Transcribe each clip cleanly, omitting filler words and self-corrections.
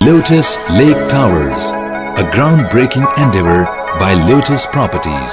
Lotus Lake Towers, a groundbreaking endeavor by Lotus Properties.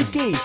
21،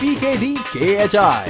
#PKDKHI